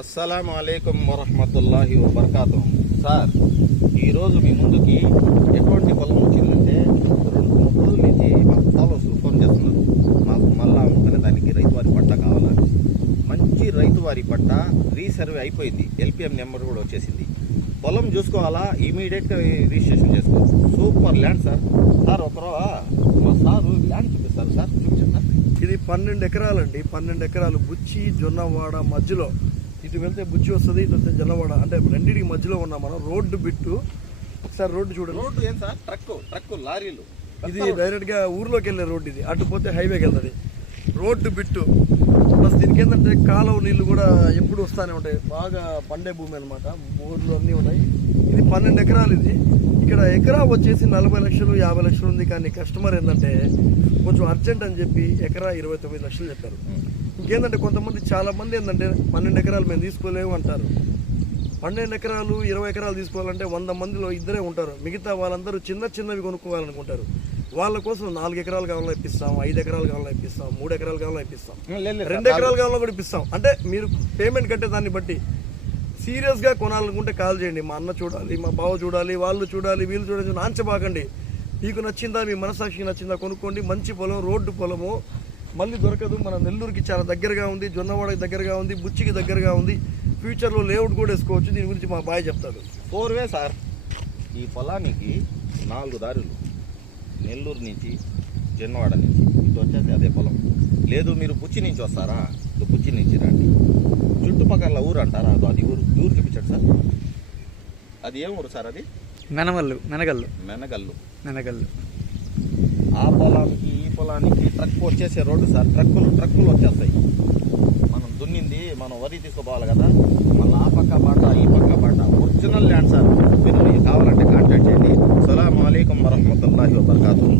అస్సలాము అలైకుం వరహ్మతుల్లాహి వబర్కాతుహు. సార్, ఈరోజు మీ ముందుకి ఎటువంటి పొలం వచ్చిందంటే 2-3 రోజుల నుంచి మాకు ఫాలోవర్స్ ఫోన్ చేస్తున్నారు. మాకు మళ్ళా అమ్ముకునే దానికి రైతువారి పట్ట కావాలని. మంచి రైతువారి పట్ట రీసర్వే అయిపోయింది, ఎల్పిఎం నెంబర్ కూడా వచ్చేసింది. పొలం చూసుకోవాలా, ఇమీడియట్గా రిజిస్ట్రేషన్ చేసుకోవచ్చు. Super land sir. సార్ ఒకరో మా సారు ల్యాండ్ చూపిస్తారు సార్, చూపించండి సార్. ఇది 12 ఎకరాలండి. 12 ఎకరాలు బుచ్చి జొన్నవాడ మధ్యలో. ఇటు వెళ్తే బుచ్చి వస్తుంది, ఇటు వెళ్తే జొన్నవాడ, అంటే రెండింటికి మధ్యలో ఉన్నాం మనం. రోడ్డు బిట్టు ఒకసారి రోడ్డు చూడండి. రోడ్డు ఏం సార్? ట్రక్కు లారీలు. ఇది డైరెక్ట్ గా ఊర్లోకి వెళ్ళే రోడ్డు. ఇది అటు పోతే హైవేకి వెళ్తుంది. రోడ్డు బిట్టు ప్లస్ దీనికి ఏంటంటే కాలువ నీళ్లు కూడా ఎప్పుడు వస్తూనే ఉంటాయి. బాగా పండే భూమి అనమాట, బోర్లు అన్నీ ఉన్నాయి. ఇది 12 ఎకరాలు. ఇది ఇక్కడ ఎకరా వచ్చేసి 40 లక్షలు 50 లక్షలు ఉంది. కానీ కస్టమర్ ఏంటంటే కొంచెం అర్జెంట్ అని చెప్పి ఎకరా 29 లక్షలు చెప్పారు. ఇంకేంటంటే కొంతమంది చాలా మంది ఏంటంటే 12 ఎకరాలు మేము తీసుకోలేము అంటారు. 12 ఎకరాలు 20 ఎకరాలు తీసుకోవాలంటే 100 మందిలో ఇద్దరే ఉంటారు. మిగతా వాళ్ళందరూ చిన్నవి కొనుక్కోవాలనుకుంటారు. వాళ్ళ కోసం 4 ఎకరాలు కావాలో ఇప్పిస్తాం, 5 ఎకరాలు కావాలో ఇప్పిస్తాం, 3 ఎకరాలు కావాలో ఇప్పిస్తాం, 2 ఎకరాలు కావాలో కూడా ఇప్పిస్తాం. అంటే మీరు పేమెంట్ కట్టే దాన్ని బట్టి. సీరియస్గా కొనాలనుకుంటే కాల్ చేయండి. మా అన్న చూడాలి, మా బావ చూడాలి, వాళ్ళు చూడాలి, వీళ్ళు చూడాలి, నాంచబాకండి. మీకు నచ్చిందా, మీ మనసాక్షికి నచ్చిందా కొనుక్కోండి. మంచి పొలం, రోడ్డు పొలము, మళ్ళీ దొరకదు. మన నెల్లూరుకి చాలా దగ్గరగా ఉంది, జొన్నవాడకి దగ్గరగా ఉంది, బుచ్చికి దగ్గరగా ఉంది. ఫ్యూచర్లో లేఅవుట్ కూడా వేసుకోవచ్చు. దీని గురించి మా బాయ్ చెప్తాడు. 4 వే సార్. ఈ పొలానికి 4 దారులు. నెల్లూరు నుంచి, జొన్నవాడ నుంచి ఇటు వచ్చేసి అదే పొలం. లేదు మీరు బుచ్చి నుంచి వస్తారా, ఇటు బుచ్చి నుంచి రండి. చుట్టుపక్కల ఊరు అంటారా, అది ఊరు చూపించండి సార్. అది ఏం ఊరు సార్? అది మెనగల్లు. ఆ పొలానికి ఈ పొలానికి ట్రక్ వచ్చేసే రోడ్డు సార్. ట్రక్కులు వచ్చేస్తాయి. మనం దున్నింది మనం వరి తీసుకోపోవాలి కదా, మళ్ళీ ఆ పక్క బాట ఈ పక్క బాట. Original land sir. మీరు కావాలంటే కాంటాక్ట్ చేయండి. అస్సలాము అలైకుం వరహ్మతుల్లాహి వబర్కాతుహు.